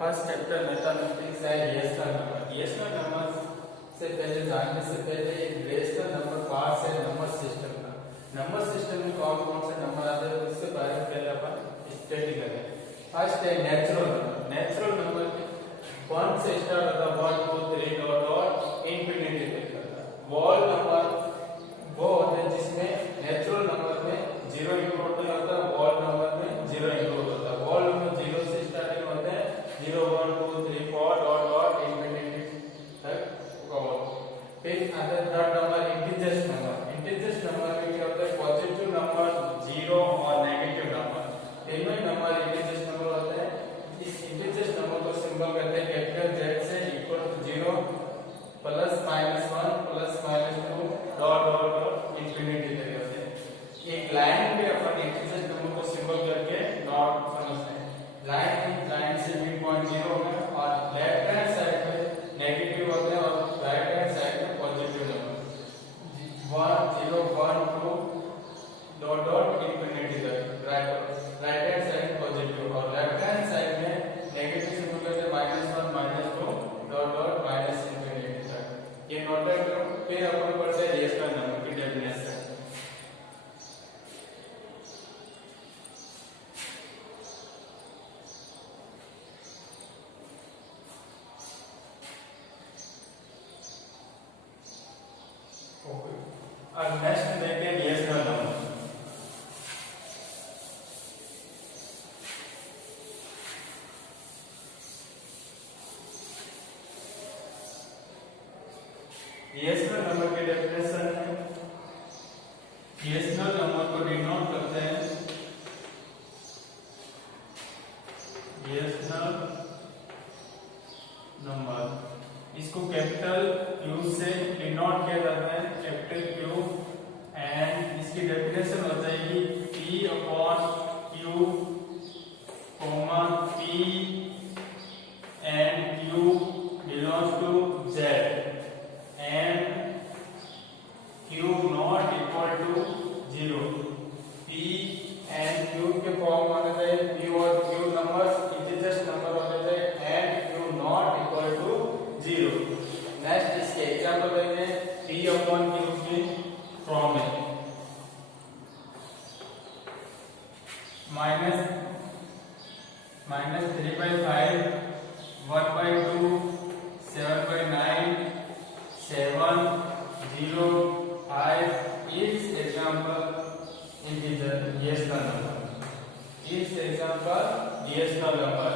First chapter mathematics है rational number. Rational number से पहले जानने से पहले रेशनल नंबर पार्ट है नंबर सिस्टम का। नंबर सिस्टम में कौन कौन से नंबर आते हैं उसके बारे में पहले अपन स्टडी करें। फर्स्ट है नेचुरल नंबर। नेचुरल नंबर 1 से स्टार्ट होता है, 1 2 3 डॉट डॉट इंफिनिटी तक होता है। वॉल नंबर वो होते हैं जिसमें नेचुरल नंबर में 0 इंक्लूड नहीं होता, वॉल नंबर में 0 इंक्लूड होता है। वॉल नंबर 0 से स्टार्टिंग होते हैं, 0 1 2 3 4 डॉट डॉट इंफिनिटी तक होगा। फिर आता है third number integers number. Integers number में क्या होता है, पॉजिटिव नंबर, 0 और नेगेटिव नंबर, तीनों ही नंबर इंटीजर्स नंबर होते हैं। इस इंटीजर्स नंबर को सिंबल करते हैं कैपिटल Z से equal to 0 plus minus 1 plus minus 2 dot dot dot infinity तक होते हैं। एक लाइन पे अपन इंटीजर्स नंबर को सिंबल करके डॉट समझते हैं। लाइन से मिड पॉइंट 0 है और लेफ्ट हैंड साइड में नेगेटिव होते हैं और राइट हैंड साइड में positive number 1 0 1 2 dot dot infinity तक। राइट हैंड साइड पॉजिटिव और लेफ्ट हैंड साइड में नेगेटिव सिंबल करते हैं -1 -2 डॉट डॉट माइनस इंफिनिटी तक। ये नोट करो। फिर अपन पढ़ते हैं रेशनल नंबर की डेफिनेशन। अब नेक्स्ट देखते हैं रेशनल नंबर। रेशनल नंबर की डेफिनेशन है, रेशनल नंबर को डिनोट करते हैं रेशनल नंबर। इसको कैपिटल Q से डिनोट किया जाता है, कैपिटल Q। एंड इसकी डेफिनेशन हो जाएगी P upon Q comma P and Q belongs to Z and Q not equal to 0। P and Q के फॉर्म होने चाहिए, P और Q नंबर्स इंटीजर्स नंबर होने चाहिए and Q not equal to 0। Next इसके example लेंगे P upon Q की form में -3/5 1/2 7/9 7 0 5 is example integer rational number। is example rational number।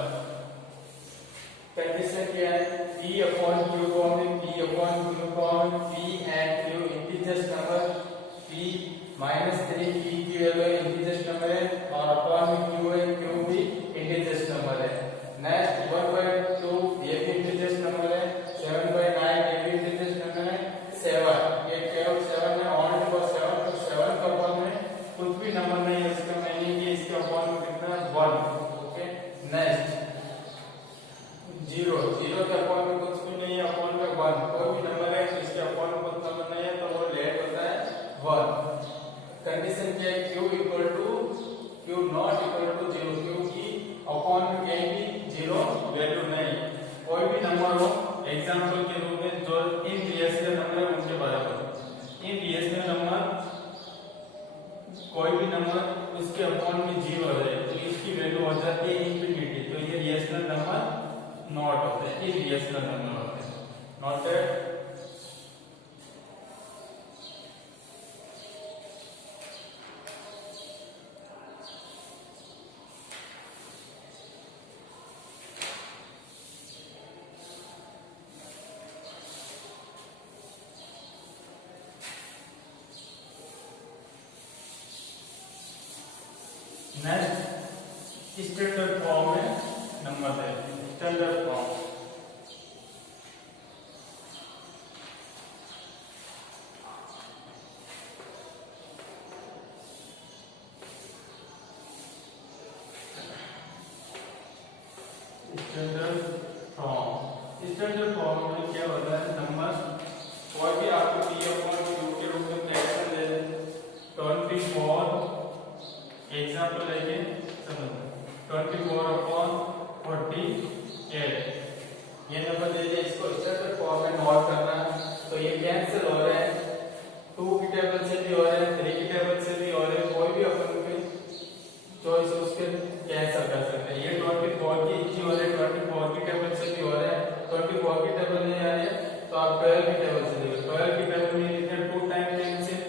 Condition क्या है, P upon Q common, P upon Q common, P and Q integers number, P -3 P की value integers number है और upon Q है, Q भी integers number है। Next 1/2 ये भी इंटीजर्स नंबर है, 7/9 ये भी इंटीजर्स नंबर है, 7 ये केवल 7 है, ओनली फॉर 7। तो 7 का अपॉन में कुछ भी नंबर नहीं है, इसका मीनिंग कि इसका अपॉन में कितना है 1। ओके। नेक्स्ट 0 के अपॉन में कुछ भी नहीं है, अपॉन में 1 कोई भी नंबर है, इसके अपॉन में कुछ नंबर नहीं है तो वो लेट होता है 1। कंडीशन क्या है, Q नॉट इक्वल टू 0, क्योंकि अपॉन में कहीं भी 0 वैल्यू नहीं, कोई भी नंबर हो। एग्जांपल के रूप में जो इन रेशनल नंबर है उनके बराबर। इन रेशनल नंबर कोई भी नंबर उसके अपॉन में 0 हो जाए तो इसकी वैल्यू हो जाती है इंफिनिटी, तो ये रेशनल नंबर नॉट होते हैं, इरेशनल नंबर होते हैं। नोटेड। नेक्स्ट स्टैंडर्ड फॉर्म में नंबर है, स्टैंडर्ड फॉर्म। स्टैंडर्ड फॉर्म में क्या होता है, नंबर कोई भी आपको P अपॉन Q के रूप में फ्रैक्शन दे दे, 24 एग्जांपल लेके समझो, 24 अपॉन 40 8 ये नंबर दे दिया, इसको स्टैंडर्ड फॉर्म में नोट करना। तो ये कैंसिल हो रहे हैं, 2 की टेबल से भी हो रहे हैं, 3 की टेबल से भी हो रहे हैं, कोई भी अपन की चॉइस उसके कैंसिल कर सकते हैं। ये 24 की इजी हो रहे हैं, 24 की टेबल से भी हो रहे हैं, 24 की टेबल नहीं आ रही है तो आप 12 की टेबल से देखिए, 12 की टेबल में लिखे 2 टाइम कैंसिल,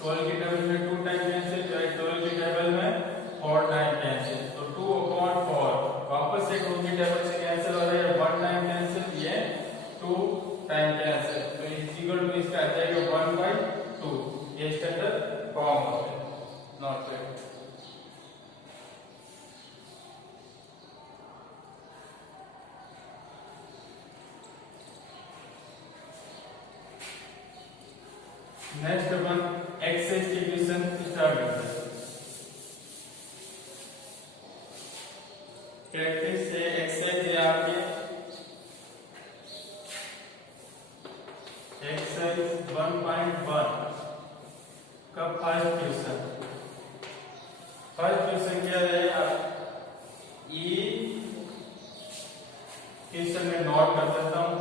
12 की टेबल में 2 टाइम कैंसिल, 12 की टेबल में 4 टाइम कैंसिल, तो 2/4 वापस से 2 की टेबल से कैंसिल हो रहा है, 1 टाइम कैंसिल, ये 2 टाइम कैंसिल, तो इक्वल टू इसका आ जाएगा 1/2। ये स्टैंडर्ड फॉर्म होता है, नॉट करेक्ट। नेक्स्ट अपन एक्सेस डिवीजन स्टार्ट करते हैं। प्रैक्टिस से एक्सेस है आपके एक्सरसाइज 1.1 का फर्स्ट क्वेश्चन। फर्स्ट क्वेश्चन क्या रहेगा, ई क्वेश्चन में नोट कर देता हूं।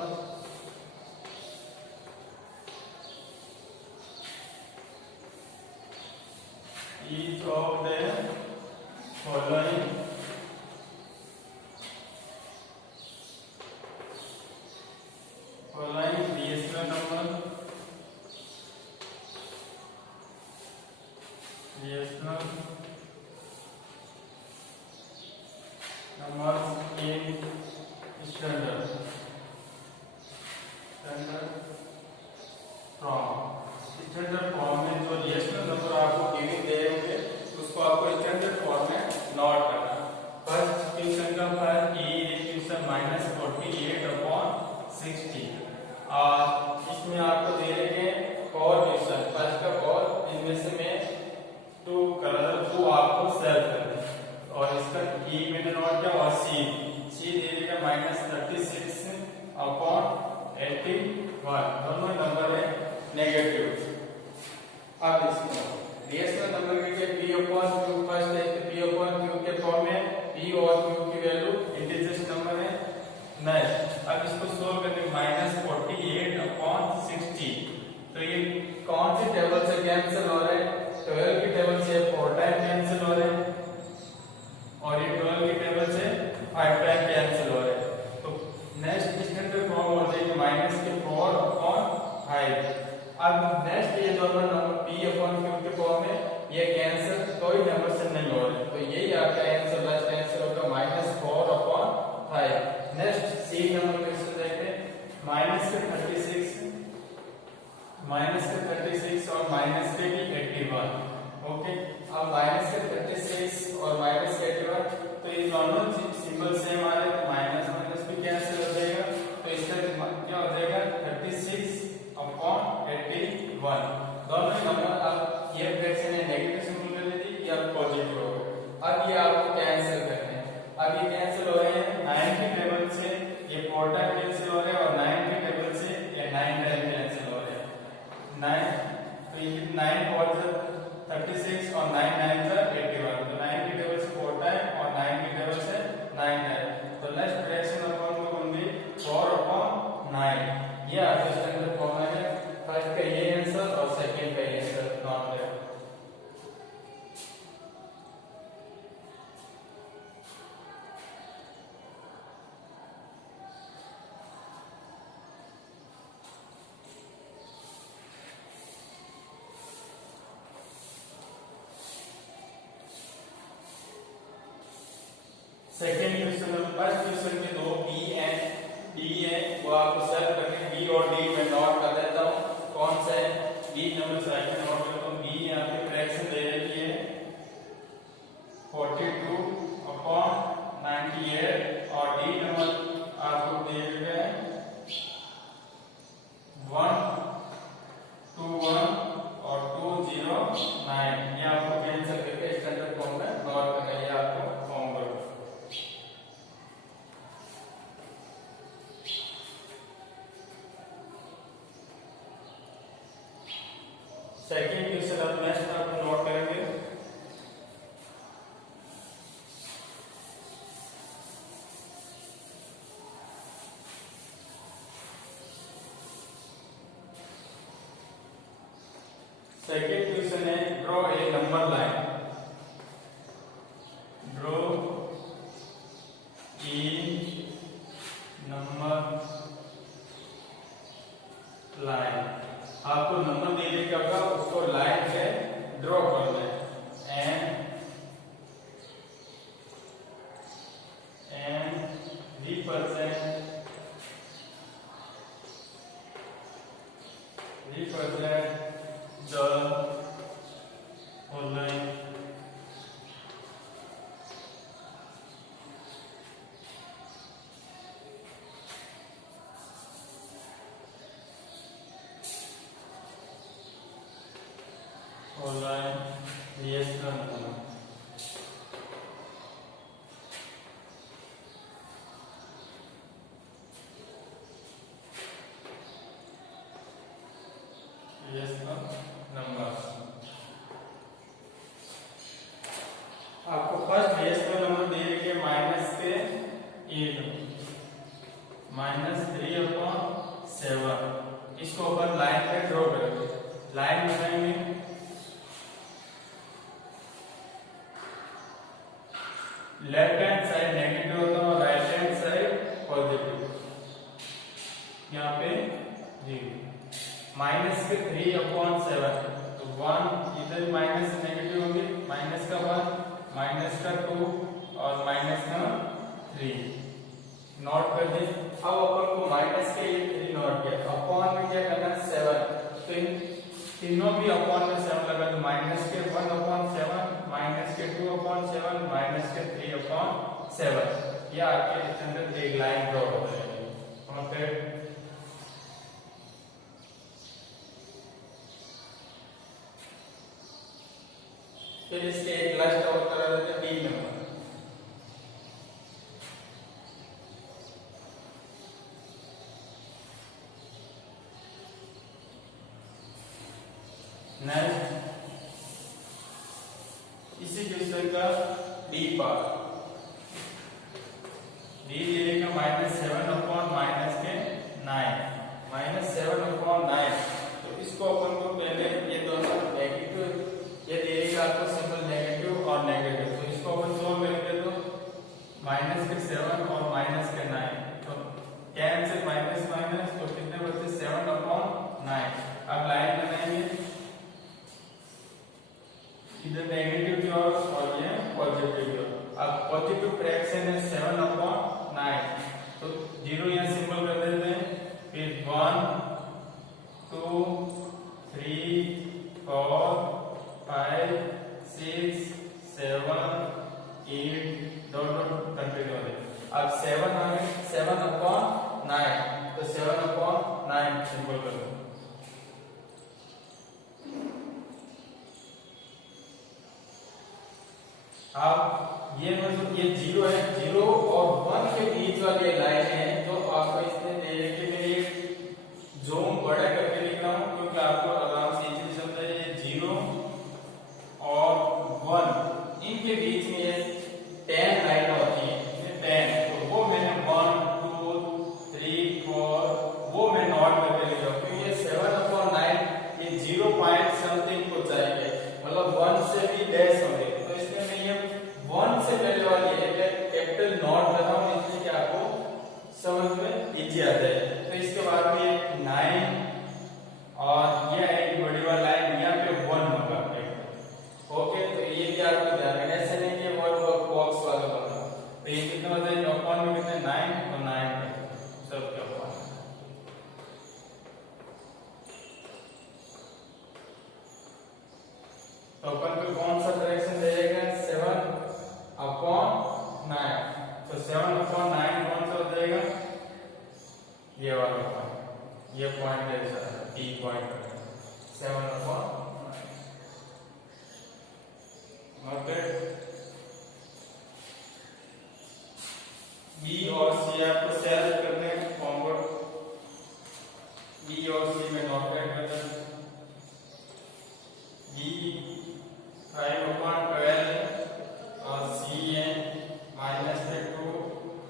Each of the following rational number numbers in standard form में जो रेशनल नंबर आपको गिवन दे होंगे उसको आपको स्टैंडर्ड फॉर्म में नोट करना। फर्स्ट क्वेश्चन का फर्स्ट e इक्वेशन -48/60 और इसमें आपको दे देंगे 4 क्वेश्चन, फर्स्ट का 4, इनमें से मैं 2 आपको सॉल्व करना है और इसका e मैंने नोट किया और c दे देगा -36/81, दोनों नंबर है नेगेटिव। अब इसमें रेशनल नंबर के p/q फर्स्ट है, तो p/q के फॉर्म में p और q की वैल्यू इंटीजर्स नंबर है। नेक्स्ट अब इसको सोल्व करने -48/60, तो ये कौन सी टेबल से कैंसिल हो रहे हैं, 12 की टेबल से 4 टाइम कैंसिल हो रहे हैं और ये 12 की टेबल से 5 टाइम कैंसिल हो रहे हैं। तो नेक्स्ट स्टैंडर्ड फॉर्म हो जाएगी -4/5। अब नेक्स्ट ये दोनों नंबर p/q के फॉर्म में ये कैंसिल कोई नंबर से नहीं हो रहे, तो यही आपका आंसर लास्ट आंसर होगा -4/5। नेक्स्ट सी नंबर क्वेश्चन देखते हैं, -36 और माइनस के भी 81। ओके, अब -36 और -81, तो ये दोनों सिंबल सेम आ रहे हैं, माइनस माइनस भी कैंसिल हो जाएगा, तो इसका क्या हो जाएगा 36/81। दोनों नंबर अब ये फ्रैक्शन है नेगेटिव सिंबल कर देती या पॉजिटिव होगा। अब ये आपको कैंसिल करने हैं, अब ये कैंसिल हो रहे हैं 9 की टेबल से, ये 4 टाइम कैंसिल हो रहे हैं और 9 की टेबल से ये 9 टाइम कैंसिल हो रहे हैं। 9 तो ये 9 4 36 और 9 9 81, तो 9 की टेबल से 4 टाइम और 9 की टेबल से 9 टाइम, तो नेक्स्ट फ्रैक्शन अपन को होंगे 4/9। ये आपके स्टैंडर्ड फॉर्म है। फर्स्ट का ये आंसर और सेकंड का ये answer not correct. Second question में फर्स्ट क्वेश्चन के 2 b एंड d है, वो आपको सॉल्व करके b और d में नोट कर देता हूं कौन सा है। b नंबर साइड में नोट करता हूं, b यहां पे फ्रैक्शन दे रखी है 42/98 और d नंबर आपको दे रखा है 121 और 209। ये आपको कैंसिल करके स्टैंडर्ड फॉर्म में नोट करना है, ये आपको फॉर्म करो। सेकंड क्वेश्चन अब नेक्स्ट आप नोट करेंगे सेकेंड क्वेश्चन है draw a number line. Draw a number line. आपको नंबर दे दिया होगा, उसको लाइन से ड्रॉ करना है। and represent the following आपको फर्स्ट रेशनल नंबर दे रखे माइनस के 3/7। इसको अपन लाइन पे ड्रॉ करेंगे। लाइन बनाएंगे, लेफ्ट हैंड साइड नेगेटिव होता है और राइट हैंड साइड पॉजिटिव। यहाँ पे 0 माइनस के 3/7 तो 1 इधर माइनस नेगेटिव होगी, माइनस का 1 माइनस का 2 और माइनस का 3 नोट कर दे। अब अपन को माइनस के लिए 3 नोट किया, अपॉन में क्या करना 7, तो इन तीनों भी अपॉन में 7 लगा, तो माइनस के 1/7 माइनस के 2/7 माइनस के 3/7। ये आपके इसके अंदर एक लाइन ड्रॉ हो जाएगी। और फिर इसके एक लास्ट और करा देते हैं 3 नंबर। नेक्स्ट इसी क्वेश्चन का डी पार्ट। डी दे देगा -7/-9 तो इसको अपन को पहले ये दोनों नेगेटिव, ये दे देगा आपको सिंबल नेगेटिव और नेगेटिव, तो इसको अपन सोल्व करेंगे तो -7 और -9 तो कैंसिल माइनस माइनस, तो कितने बचे 7/9। अब लाइन बनाएंगे, इधर नेगेटिव की ओर और ये पॉजिटिव की ओर। अब पॉजिटिव फ्रैक्शन है 7/9 तो 0 यहाँ सिंबल कर देते हैं, फिर 1 2 3 4 5 6 7 8 डॉट डॉट कंटिन्यू हो गए। अब 7 आ गए, 7/9 तो 7/9 सिंबल कर दो। अब ये मतलब ये 0 है, 0 और 1 के बीच वाली लाइन है, तो आपको इसमें दे रहे कि मैं ये ज़ूम बड़ा करके लिख रहा हूँ क्योंकि आपको आराम से ये चीज समझ है। 0 और 1 इनके बीच में ये 10 लाइन होती है, 10 तो वो मैंने 1 2 3 4 वो मैं नोट करके लिख रहा हूँ क्योंकि ये 7/9 ये 0 पॉइंट समथिंग को चाहिए, मतलब 1 से भी लेस होंगे, तो इसमें मैं ये 1 से पहले वाली है कैपिटल नोट कर रहा हूँ इसलिए कि आपको समझ में इजी आ जाए। तो इसके बाद में 9 और ये है बड़ी वाली लाइन, यहाँ पे 1 होगा। ओके, तो ये भी आपको ध्यान रखना, ऐसे नहीं कि 1 बॉक्स वाला बना, तो ये कितना होता है अपॉन में कितने 9 और 9 सब के अपॉन। तो अपन को कौन सा फ्रैक्शन देगा 7/9 तो 7/9 कौन सा हो जाएगा, ये वाला पॉइंट, ये पॉइंट है डी पॉइंट 7/9। ओके, बी और सी आपको सेल्फ करने हैं, फॉरवर्ड बी और सी में नोट करना है। बी 5/12 और सी है -2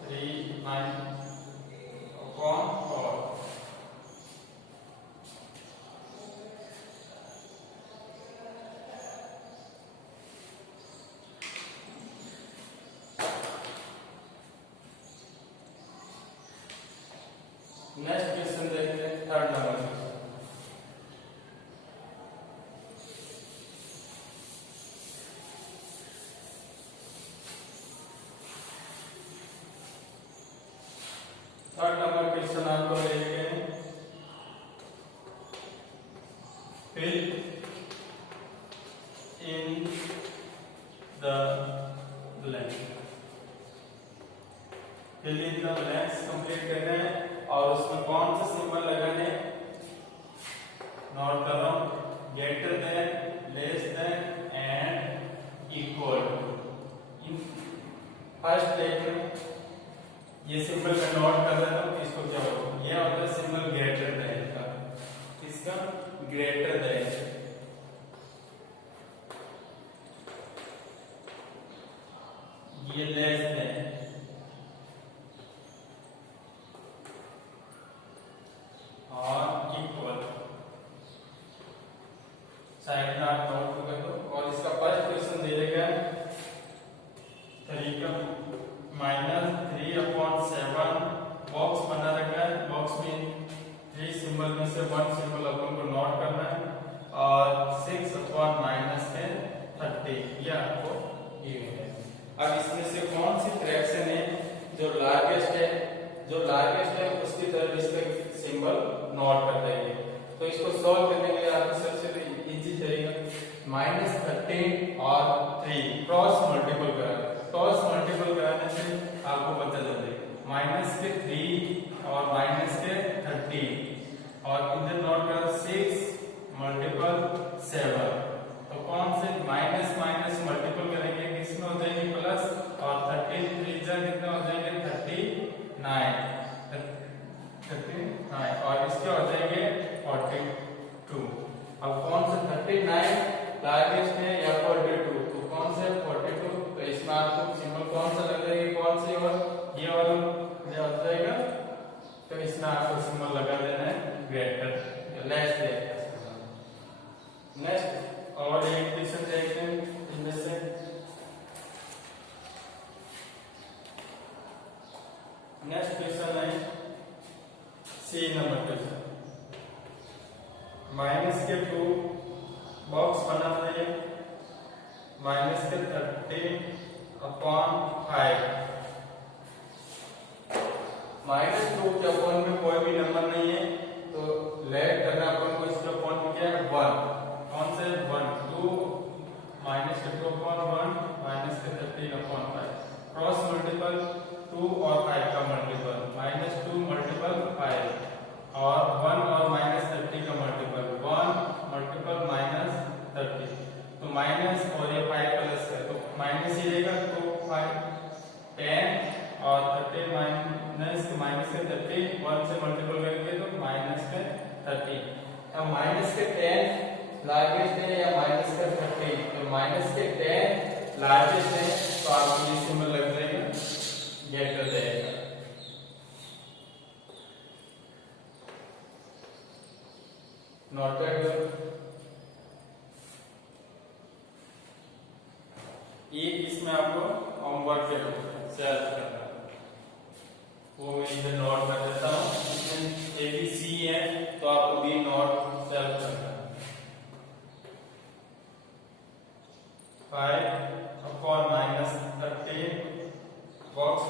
3 9/4। नेक्स्ट क्वेश्चन देखते हैं, third number. Third number question आपको देखते हैं, fill in the blank. Fill in the blanks complete करना है और उसमें कौन से सिंबल लगाने, नोट कर रहा हूं, greater than, less than and equal to. First देखिए ये सिंबल का नोट कर रहा हूं, इसको क्या होगा, ये होता है सिंबल ग्रेटर देन का, इसका ग्रेटर देन, ये लेस देन और इक्वल। साइड में आप नोट कर दो। और इसका फर्स्ट क्वेश्चन दे देगा तरीका -3/7 बॉक्स बना रखा है, बॉक्स में 3 सिंबल में से 1 सिंबल अपन को नोट करना है और 6/-30 ये आपको गिवन है। अब इसमें से कौन सी फ्रैक्शन है जो लार्जेस्ट है, जो लार्जेस्ट है उसकी तरफ इसका सिंबल नोट कर देंगे। तो इसको सॉल्व करने के लिए आपको सबसे इजी तरीका -13 और 3 क्रॉस मल्टीपल कराना। क्रॉस मल्टीपल कराने से आपको पता चल जाएगा -3 और -13 और इधर नोट करो 6 × 7। तो कौन से माइनस माइनस मल्टीपल करेंगे, किसमें हो जाएंगे प्लस, और 13 3 कितने हो जाएंगे 39 और इसके हो जाएंगे 42। अब कौन से 39 लार्जेस्ट है या 42, तो कौन से 42, तो इसमें आपको सिंबल कौन सा लगेगा, कौन से और ये वाला ये हो जाएगा, तो इसमें आपको सिंबल लगा देना है ग्रेटर लेस देन। नेक्स्ट और एक क्वेश्चन देखते हैं इनमें से, नेक्स्ट क्वेश्चन है सी नंबर क्वेश्चन। -2 बॉक्स बनाते हैं, -30/5 -2 के अपॉन में कोई भी नंबर नहीं है तो लेट करना अपन को, इसके अपॉन में क्या है 1, कौन से 1 2 -2/1 -13/5 क्रॉस मल्टीपल 2 और 5 का मल्टीपल, -2 × 5 और 1 और -30 का मल्टीपल 1 × -30, तो माइनस और ये 5 प्लस है तो माइनस ही रहेगा, तो 5 10 और 30 माइनस के 30 1 से मल्टीपल करेंगे तो -30। अब माइनस के 10 लार्जेस्ट है या माइनस के 30, तो माइनस के 10 लार्जेस्ट है तो आपको ये सिंबल लग जाएगा ग्रेटर देन। नोटेड ये, इसमें आपको होमवर्क के सेल्फ करना है, वो मैं इधर नोट कर देता हूँ। इसमें ABC है तो आपको भी नोट सेल्फ करना है। 5/-13 बॉक्स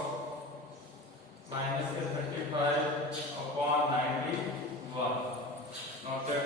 -35/91 नोटेड।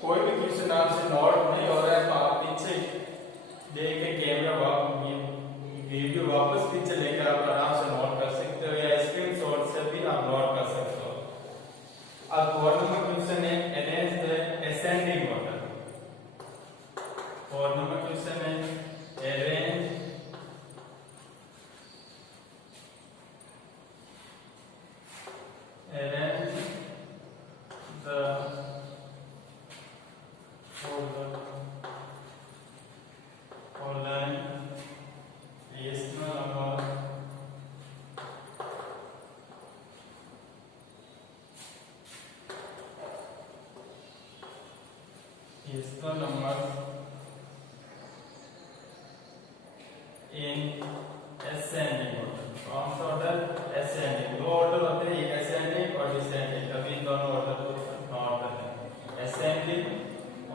कोई भी क्वेश्चन आपसे नोट नहीं हो रहा है तो आप पीछे देख के कैमरा वीडियो वापस पीछे लेकर आप आराम से नोट कर सकते हो या स्क्रीनशॉट से भी आप नोट कर सकते हो। अब 4 नंबर क्वेश्चन है arrange the ascending order. 4 number question है arrange decimal numbers in ascending order. कौन सा ऑर्डर? ascending. दो ऑर्डर होते हैं, एक ascending और descending. अभी इन दोनों ऑर्डर को नोट करते हैं. ascending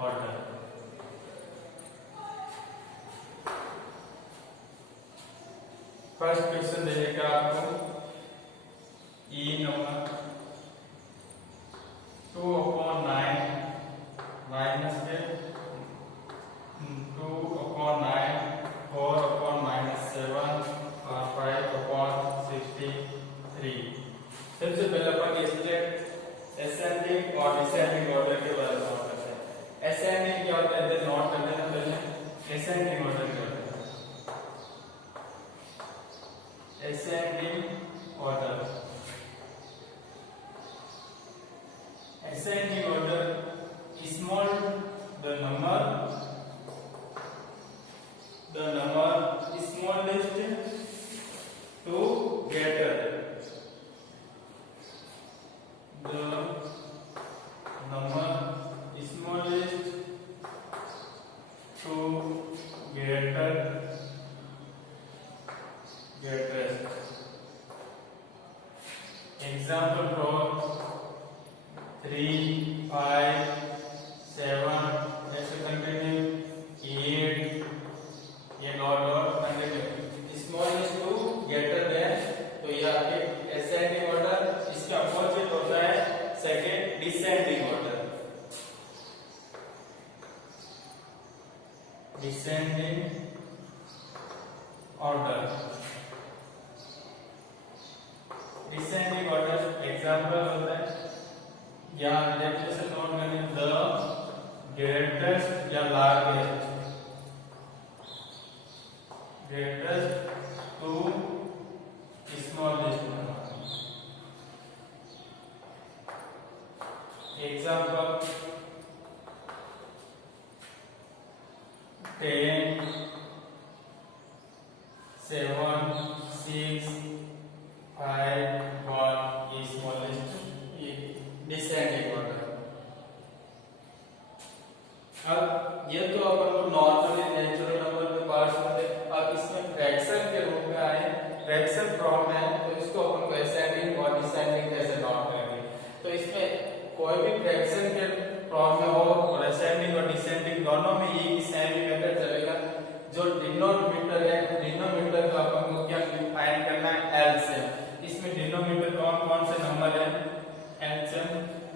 order. फर्स्ट क्वेश्चन देगा आपको e नंबर 2/9 माइनस के 2/9 4/-7 और 5/63. सबसे पहले अपन इसके ascending और descending order के बारे में बात करते हैं. ascending क्या होता है नोट कर लेना पहले. ascending order क्या होता है? ascending order. ascending order, small the number smallest to greater. The number smallest to greatest. Example for 3, 5, 7, ऐसे कंटिन्यू 8, ये dot continue. Smallest to greater than, तो ये आपके ascending ऑर्डर. इसका अपोजिट होता है second descending order. Descending order. Descending order example होता है या डेफिनेशन नोट करने द ग्रेटेस्ट या largest. Greatest to smallest number. Example 10, 7, 6, 5, 1 ये स्मॉलेस्ट डिसेंडिंग ऑर्डर. अब ये तो अपन को नॉर्मली नेचुरल नंबर के पार्ट्स होते. अब इसमें फ्रैक्शन के रूप में आए, फ्रैक्शन फॉर्म में है, तो इसको अपन को ascending और descending कैसे नोट करेंगे. तो इसमें कोई भी फ्रैक्शन के फॉर्म में हो और ascending और descending दोनों में ये सेम मेथड चलेगा. जो डिनोमिनेटर है, डिनोमिनेटर का अपन को क्या फाइंड करना है? एलसीएम. इसमें डिनोमिनेटर कौन कौन से नंबर है? एलसीएम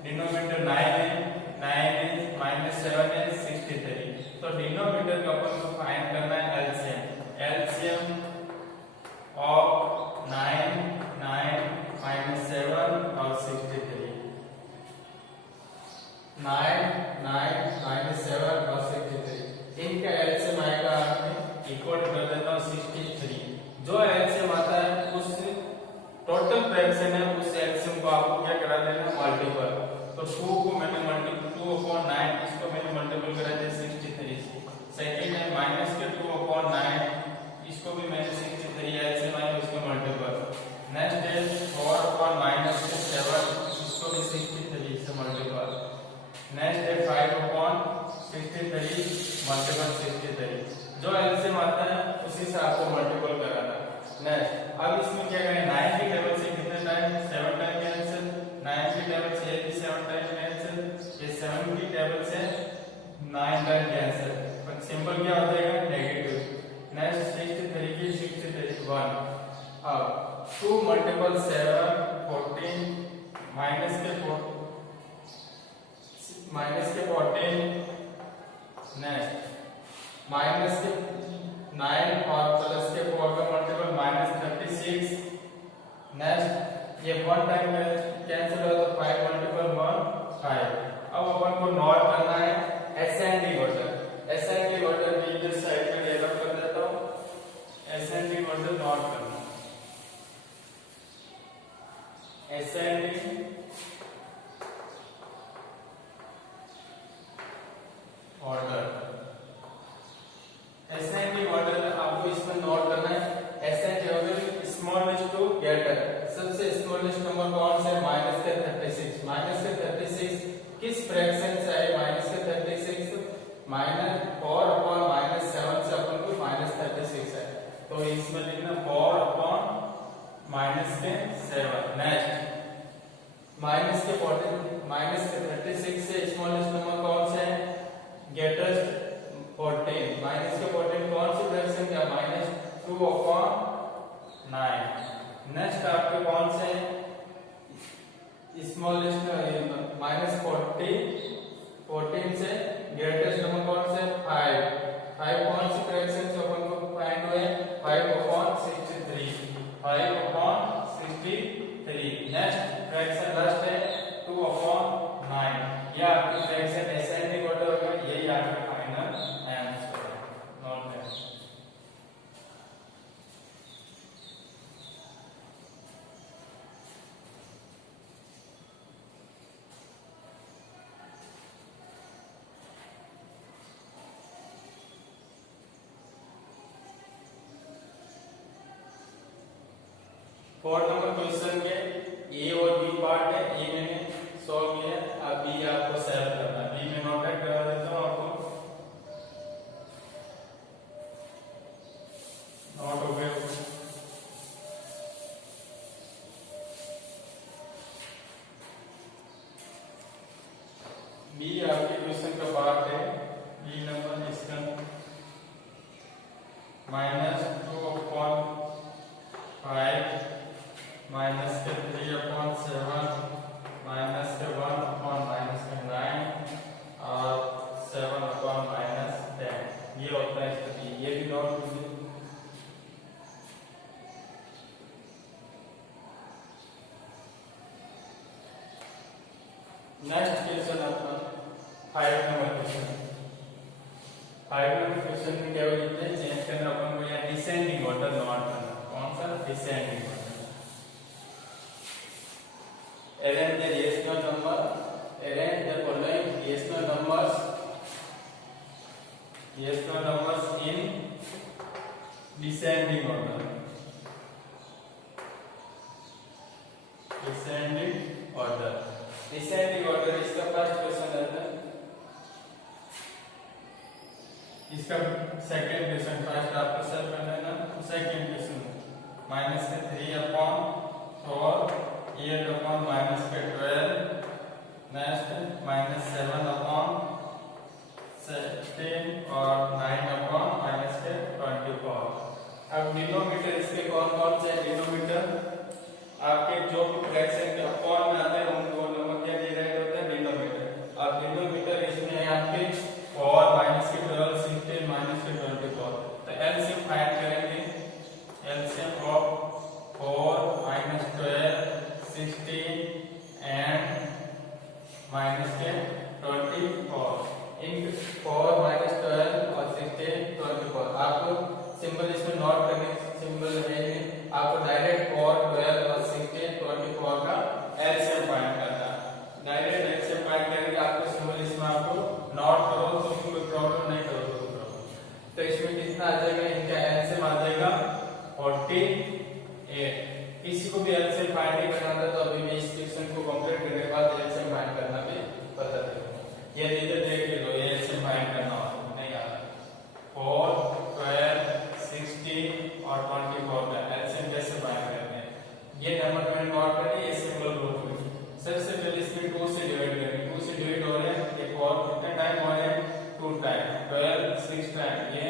डिनोमिनेटर 9 है, 9 है, -7 है, 63. तो डिनोमिनेटर का अपन को फाइंड करना है एलसीएम. एलसीएम ऑफ 9, 9, -7 और 63. 9, 9, -7 और 63. इनका एलसीएम आएगा आपने इक्वल कर देता हूं 63. जो एलसीएम आता है उस टोटल फ्रैक्शन है उस एलसीएम को आपको क्या करा देना? मल्टीपल. तो 2 को मैंने 2/9 इसको मैंने मल्टीपल करा दिया 63 से. सेकंड है माइनस के 2/9 इसको भी मैंने 63 एलसीएम आया उसको मल्टीपल. नेक्स्ट है 4/-7 इसको भी 63 से मल्टीपल. नेक्स्ट है 5/63 मल्टीपल 63. जो एलसीएम आता है उसी से आपको मल्टीपल कराना. नेक्स्ट अब इसमें क्या करें? 9 की टेबल से कितने टाइम? 7 time cancel. 9 की टेबल से ये भी 7 टाइम कैंसिल. ये 7 की टेबल से 9 टाइम कैंसिल. पर सिंबल क्या हो जाएगा? नेगेटिव. नेक्स्ट 63 की 63 1. अब 2 मल्टीपल 7 14 माइनस के 14. नेक्स्ट माइनस के 9 और प्लस के 4 का मल्टीपल -36. नेक्स्ट ये 1 टाइम कैंसिल हो तो 5 मल्टीपल 1 5. अब अपन को नोट करना है ascending order. ascending order में इधर साइड में डेवलप कर देता हूं. ascending order नोट करना. ascending order. ascending order आपको इसमें नोट करना है. ascending order smallest to greater. सबसे स्मॉलेस्ट नंबर कौन सा है? -36. -36 किस फ्रैक्शन से है? -36 इसमें लिखना 4 अपॉन माइनस के 7। नेक्स्ट माइनस के 36 से स्मॉलेस्ट नंबर कौन सा है? ग्रेटेस्ट 14। माइनस के 14 कौन सी फ्रैक्शन क्या? -2 अपॉन 9। नेक्स्ट आपके कौन से स्मॉलेस्ट -14 से ग्रेटेस्ट नंबर कौन से? 5 कौन सी फ्रैक्शन से अपन को फाइंड हुए? 5 upon 63। 5 upon 63। Next fraction last है 2 अपॉन 9। ये आपकी फ्रैक्शन असेंडिंग ऑर्डर होगा। यही आपका फाइनल आंसर है। नोट करें। फोर्थ नंबर क्वेश्चन के ए और बी पार्ट है। ए मैंने सॉल्व किया, अब बी आपको सॉल्व करना है। बी में नोट करा देता हूं आपको। नोट हो गए। बी आपके क्वेश्चन का पार्ट है। बी नंबर इसका -2 अपॉन 5 माइनस के 3 अपॉन 7 माइनस के 1 अपॉन माइनस के 9 और 7 अपॉन माइनस 10। ये होता है इसका। ये भी नोट कीजिए। नेक्स्ट क्वेश्चन आपका 5 नंबर क्वेश्चन। 5 नंबर क्वेश्चन में क्या लिखते हैं? चेंज करना अपन को, या डिसेंडिंग ऑर्डर नोट करना। कौन सा? Descending order. Arrange the rational number. Arrange the following rational numbers in descending order. Descending order. Descending order इसका फर्स्ट क्वेश्चन है। इसका सेकंड क्वेश्चन फर्स्ट आपको सॉल्व करना है ना। सेकंड क्वेश्चन माइनस के 3 अपॉन 4 8 अपॉन माइनस के 12। नेक्स्ट -7 अपॉन 16 और 9 अपॉन माइनस के 24। अब डिनोमिनेटर इसके कौन कौन से? डिनोमिनेटर आपके जो भी फ्रैक्शन के अपॉन में आते हैं उनको नंबर क्या डिराइव होता है? डिनोमिनेटर। अब डिनोमिनेटर इसमें है आपके 4 माइनस के 12 16 माइनस के 24। तो एलसीएम फाइंड करेंगे। LCM of 4 minus 12 16 and minus के 24 इन 4 माइनस 12 और 16 24। आपको सिंबल इसमें नोट करने सिंबल है। आपको डायरेक्ट 4 12 और 16 24 का एलसीएम फाइंड करना। डायरेक्ट एलसीएम फाइंड करके आपको सिंबल इसमें आपको नोट करो तो कोई प्रॉब्लम नहीं, करो तो प्रॉब्लम। तो इसमें कितना आ जाएगा? इनका एलसीएम आ जाएगा 48। किसी को भी एलसीएम फाइंड नहीं करना था तो अभी मैं इस क्वेश्चन को कंप्लीट करने के बाद एलसीएम फाइंड करना भी बता देता हूं। ये दीजिए देख लो, ये एलसीएम फाइंड करना नहीं आता। 4 12 16 और 24 का एलसीएम कैसे फाइंड करते हैं? ये नंबर मैंने नोट कर लिया। ये सिंबल ग्रुप में सबसे पहले इसमें 2 से डिवाइड करेंगे। 2 से डिवाइड हो रहे हैं। एक और कितने टाइम हो रहे हैं? 2 टाइम। 12 6 टाइम। ये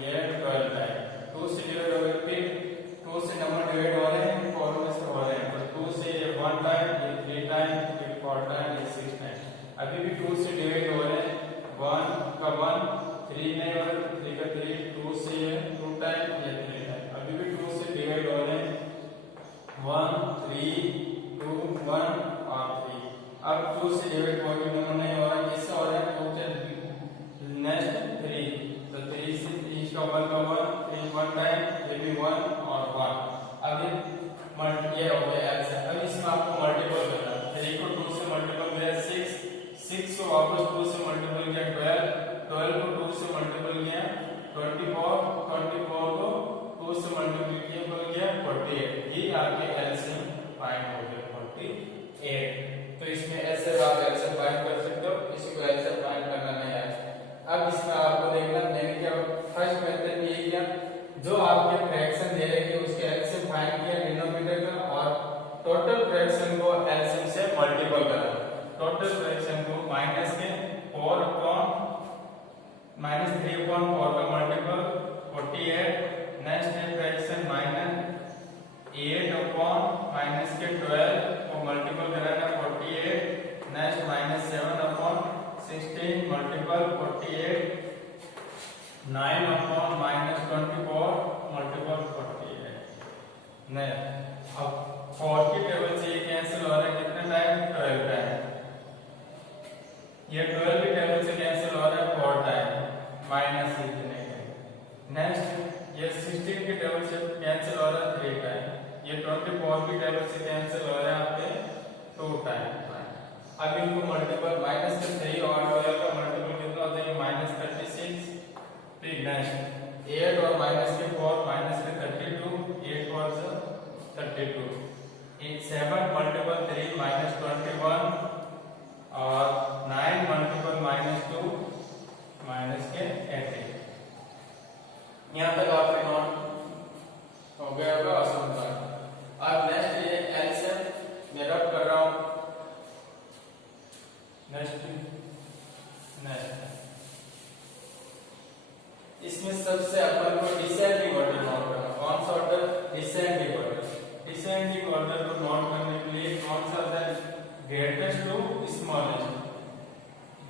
12 टाइम। 2 से डिवाइड हो गए। फिर 2 से नंबर डिवाइड हो रहे हैं, 4 में से हो रहे हैं। तो 2 से 1 टाइम, ये 3 टाइम, फिर 4 टाइम, ये 6 टाइम। अभी भी 2 से डिवाइड हो रहे हैं। 1 का 1 3 नहीं हो रहा, 3 का 3। 2 से 2 टाइम, ये 3 टाइम। अभी भी 2 से डिवाइड हो रहे हैं। 1 3 2 1 और 3। अब 2 से डिवाइड कोई भी नंबर नहीं हो रहा है। किससे हो रहा है? 2 से नेक्स्ट 3। तो 3 से 3 का 1 का 1 3 1 टाइम, ये भी 1 और 1। अब ये हो गया एलसीएम। अब इसमें आपको मल्टीपल करना है। 3 को 2 से मल्टीपल किया 6 को वापस 2 से मल्टीपल किया 12 को 2 से मल्टीपल किया 24 को 2 से मल्टीपल किया 48। ये आपके एलसीएम फाइंड हो गया 48। तो इसमें ऐसे आप एलसीएम फाइंड कर सकते हो। किसी को एलसीएम फाइंड करना नहीं आया। अब इसमें आपको देखना, मैंने क्या फर्स्ट मेथड ये किया, जो आपके फ्रैक्शन दे रहे कि उसके एलसीएम फाइंड किया डिनोमिनेटर का और टोटल फ्रैक्शन को एलसीएम से मल्टीपल करा। टोटल फ्रैक्शन को माइनस के 4 अपॉन माइनस 3 अपॉन 4 का मल्टीपल 48। नेक्स्ट है फ्रैक्शन माइनस 8 अपॉन माइनस के 12 को मल्टीपल कराना 48। Next minus 7 upon 16 multiple 48। 9 upon minus 24 multiple 48। नहीं अब 4 की टेबल से ये कैंसिल हो रहा है कितने टाइम 12 टाइम। ये 12 की टेबल से कैंसिल हो रहा है 4 टाइम माइनस इतने के। नेक्स्ट ये 16 की टेबल से कैंसिल हो रहा है 3 टाइम। ये 24 की टेबल से कैंसिल हो रहा है आपके 2 टाइम। अब इनको मल्टीपल माइनस से 3 और 12 का मल्टीपल कितना होता है माइनस 36। ठीक नेक्स्ट 8 और माइनस के 4 माइनस के 32 8 4 से 32। 7 मल्टीपल 3 माइनस 21 और 9 मल्टीपल माइनस 2 माइनस के 18। यहाँ तक आपके नोट हो गया होगा और समझ। अब नेक्स्ट ये एलसीएम मैं रब कर रहा हूँ। नेक्स्ट इसमें सबसे अपन को डिसेंडिंग ऑर्डर नोट करना। कौन सा order descending order. Descending order को नोट करने के लिए कौन सा है greatest to smallest.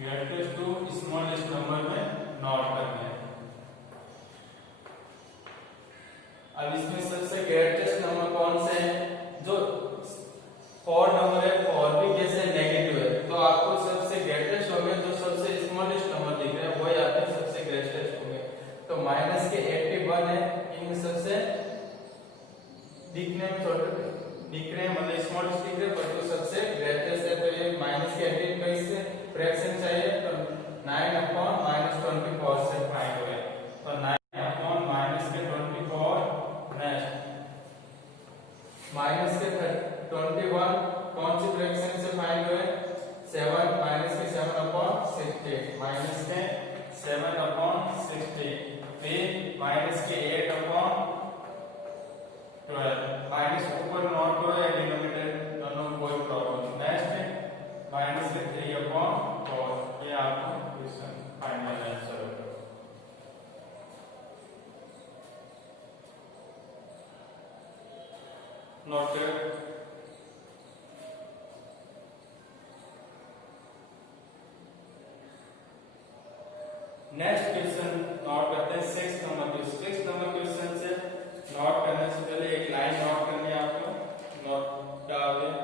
Greatest to smallest number में नोट करना है। अब इसमें सबसे ग्रेटेस्ट नंबर कौन से है जो 4 नंबर है और भी कैसे नेगेटिव है तो आपको सबसे ग्रेटेस्ट हो गया जो सबसे स्मॉलेस्ट नंबर दिख रहा है वो यहाँ पे सबसे ग्रेटेस्ट हो गया। तो माइनस के 81 है इनमें सबसे दिखने में छोटे दिख रहे हैं मतलब स्मॉलेस्ट दिख रहे हैं पर जो सबसे ग्रेटेस्ट है तो ये माइनस के 18 का इससे फ्रैक्शन चाहिए तो 9 अपॉन माइनस 24 से फाइंड हो गया। तो 9 अपॉन माइनस के 24 नेक्स्ट माइनस के 21 कौन सी फ्रैक्शन से फाइंड हुए 7 माइनस के 7 अपॉन 60 माइनस के 7 अपॉन 60। फिर माइनस के 8 अपॉन 12 माइनस ऊपर नोट करो या डिनोमिनेटर दोनों कोई प्रॉब्लम। नेक्स्ट माइनस के 3 अपॉन 4 ये आपका क्वेश्चन फाइनल आंसर होगा। नोट करें। नेक्स्ट क्वेश्चन नोट करते हैं 6 नंबर क्वेश्चन। 6 नंबर क्वेश्चन से नोट करने से पहले एक लाइन नोट करनी है आपको। नोट डाल दें।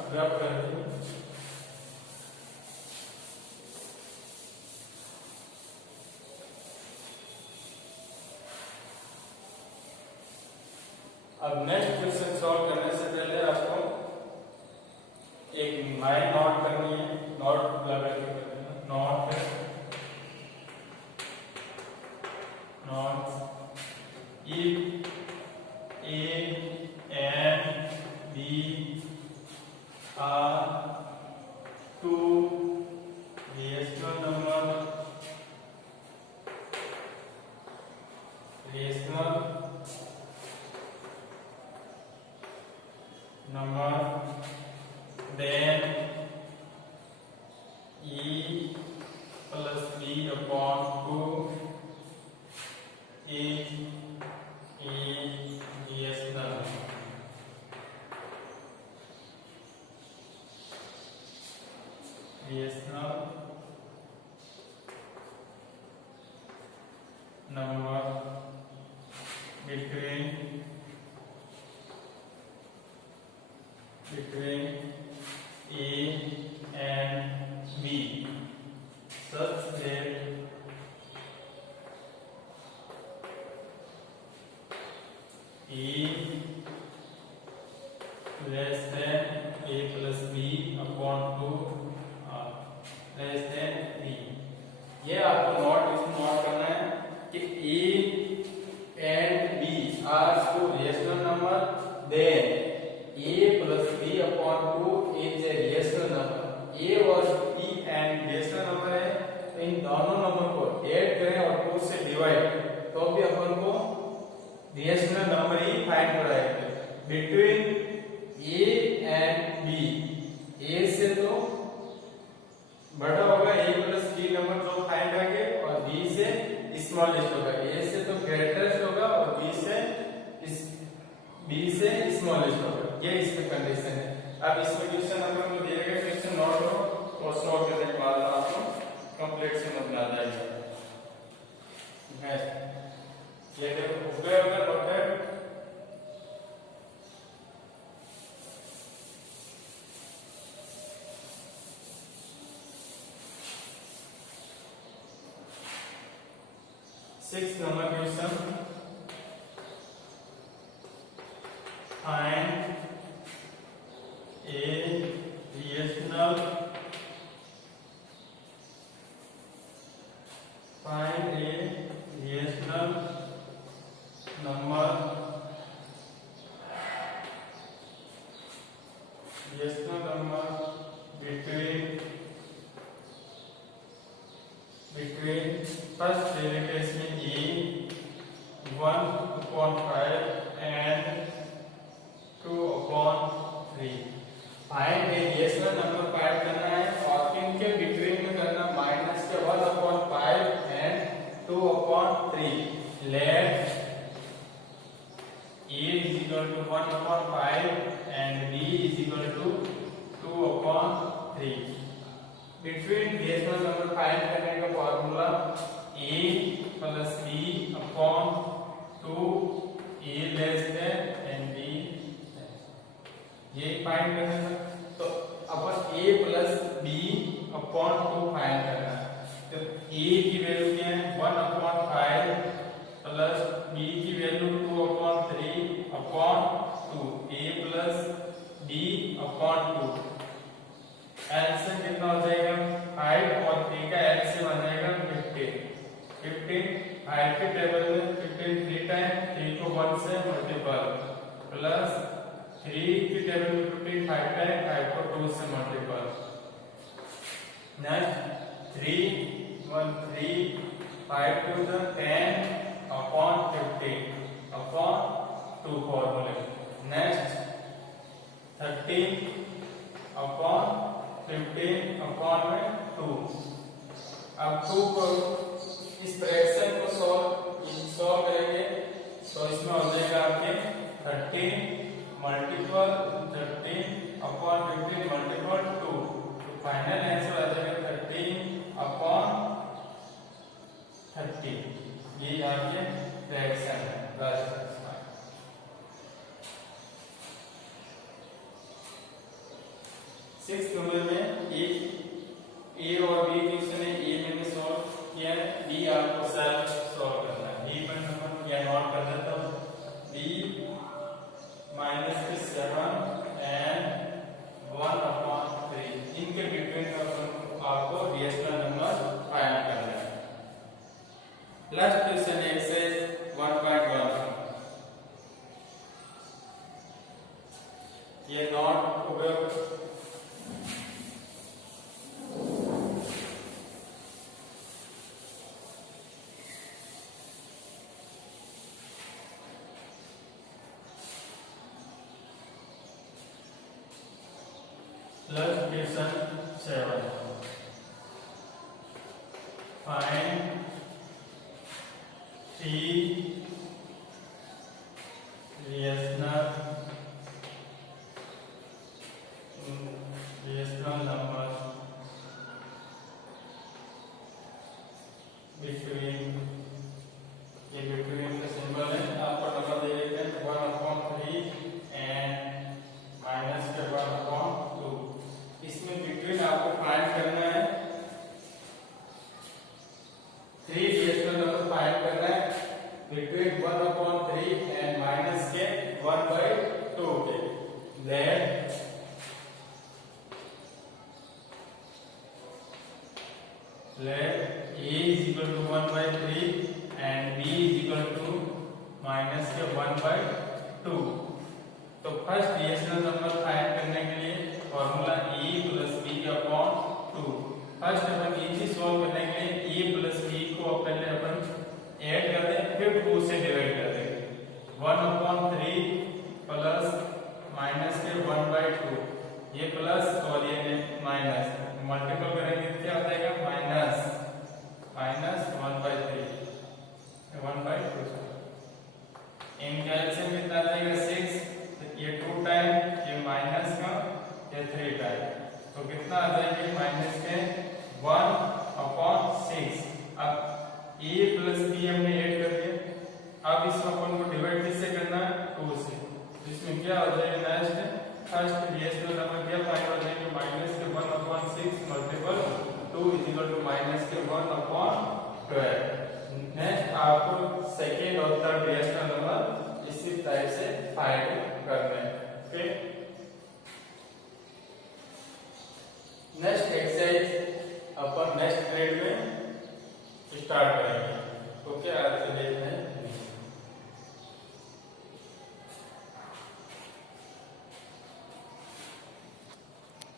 अब रब कर दें। अब नेक्स्ट क्वेश्चन सॉल्व करने से पहले आपको एक लाइन नोट करनी है। नोट लगा के करनी है। Note if A and B are two rational number then E plus B upon 2 is irrational. Rational number between A and B such that A less than A plus B upon 2 are less than B. ये आपको note करना है कि A and B are two rational number, then a plus b upon 2 is a rational number. a और b and rational number है, तो इन दोनों number को ऐड करें और 2 से डिवाइड, तो भी अपन को रेशनल नंबर ही फाइंड कराएंगे between a and b। a से तो बड़ा होगा a प्लस b नंबर जो फाइंड करेंगे, और b से स्मॉलेस्ट होगा। a से तो ग्रेटेस्ट होगा और b से स्मॉलेस्ट होगा। ये इसमें कंडीशन है। अब इसमें क्वेश्चन नंबर को दिए गए क्वेश्चन नोट करो और सॉल्व करने के बाद आपको कंप्लीट से बना जाएगा। ये देखो हो गया अगर 6 number question. Find a rational number between first case में a 1/5 and 2/3। Find a rational number find करना है और इनके बिटवीन में करना माइनस के 1/5 and 2/3। Let a is equal to 1/5 and b is equal to 2/3। Between rational number find करने का formula a plus b upon 2, a less than and b, ये फाइंड करना है। तो अपन a plus b upon 2 find करना है। तो a की वैल्यू क्या है 1/5 प्लस b की value 2/3 upon 2, a plus b upon 2। LCM कितना हो जाएगा 5 और 3 का एलसीएम आ जाएगा 15। 5 के टेबल में 15 3 टाइम 3 को 1 से मल्टीपल, प्लस 3 के टेबल में 15 5 टाइम 5 को 2 से multiple. Next 3 1 3 5 to the 10 upon 15 upon 2 फॉर्मूले। नेक्स्ट 13 upon 15 अपॉन में 2। अब 2 को इस फ्रैक्शन को सॉल्व करेंगे तो इसमें हो जाएगा आपके 13 मल्टीपल 13 अपॉन 15 मल्टीपल 2। तो फाइनल आंसर आ जाएगा 13 अपॉन 30। ये आपके फ्रैक्शन है। बस 6 नंबर में ए और बी क्वेश्चन है। ए मैंने सॉल्व किया है, बी आपको सेल्फ सॉल्व करना है। बी पर नंबर या नोट कर देता हूं, बी -7 एंड 1/3 इनके बिटवीन आपको रेशनल नंबर फाइंड करना है। Last question exercise 1.1। ये नोट उपयोग Question 7. Find 3 rational numbers between का सिंबल है, आपको नंबर दे देते हैं 1/3 एंड माइनस के 1/2। इसमें बिटवीन आपको फाइंड करना है 3 रेशनल नंबर फाइंड करना है let a is equal to 1/3 and b is equal to minus के 1/2। तो फर्स्ट रेशनल नंबर फाइंड करने के लिए formula a plus b upon 2। First upon easy solve करने के लिए a प्लस b को पहले अपन ऐड कर दें, फिर 2 से डिवाइड कर देंगे। 1/3 प्लस माइनस के 1/2, ये प्लस और ये माइनस, मल्टीपल करेंगे तो क्या हो जाएगा माइनस 1/3 1/2। इनका एलसीएम कितना आ जाएगा 6, ये 2 टाइम, ये माइनस का, ये 3 टाइम, तो कितना आ जाएगा माइनस के 1/6। अब a प्लस b हमने ऐड कर दिया। अब इसमें अपन को डिवाइड किससे करना है 2 से। इसमें क्या हो जाएगा नेक्स्ट फर्स्ट रेशनल नंबर क्या फाइंड हो जाएगा माइनस के 1/6 multiple 2 is equal to minus के 1/12। नेक्स्ट आपको सेकेंड और थर्ड रेशनल नंबर इसी टाइप से फाइंड करना है। ओके, नेक्स्ट एक्सरसाइज अपन नेक्स्ट ग्रेड में स्टार्ट करेंगे। ओके, आज के लिए